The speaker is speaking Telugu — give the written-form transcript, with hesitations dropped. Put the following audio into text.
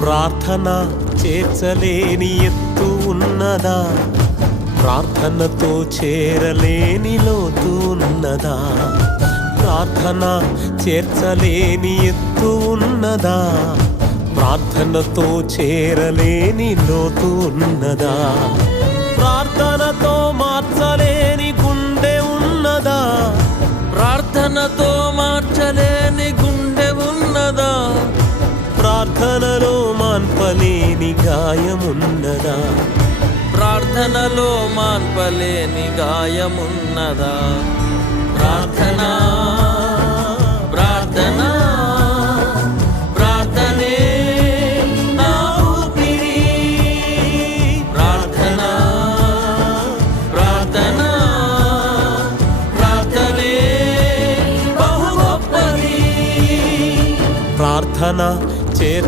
ప్రార్థన చేర్చలేని ఎత్తు ఉన్నదా, ప్రార్థనతో చేరలేని లోతు ఉన్నదా, ప్రార్థన చేర్చలేని ఎత్తు ఉన్నదా, ప్రార్థనతో చేరలేని లోతు ఉన్నదా, ప్రార్థనతో మార్చలేని గుండె ఉన్నదా, ప్రార్థనతో మార్చలేని గుండె ఉన్నదా, ప్రార్థనలో మాన్పలేని గాయమున్నదా, ప్రార్థనలో మాన్పలేని గాయమున్నదా. ప్రార్థన ప్రార్థన ప్రార్థనే నా ఊపిరి. ప్రార్థన ప్రార్థన ప్రార్థనే బహు గొప్పది. ప్రార్థన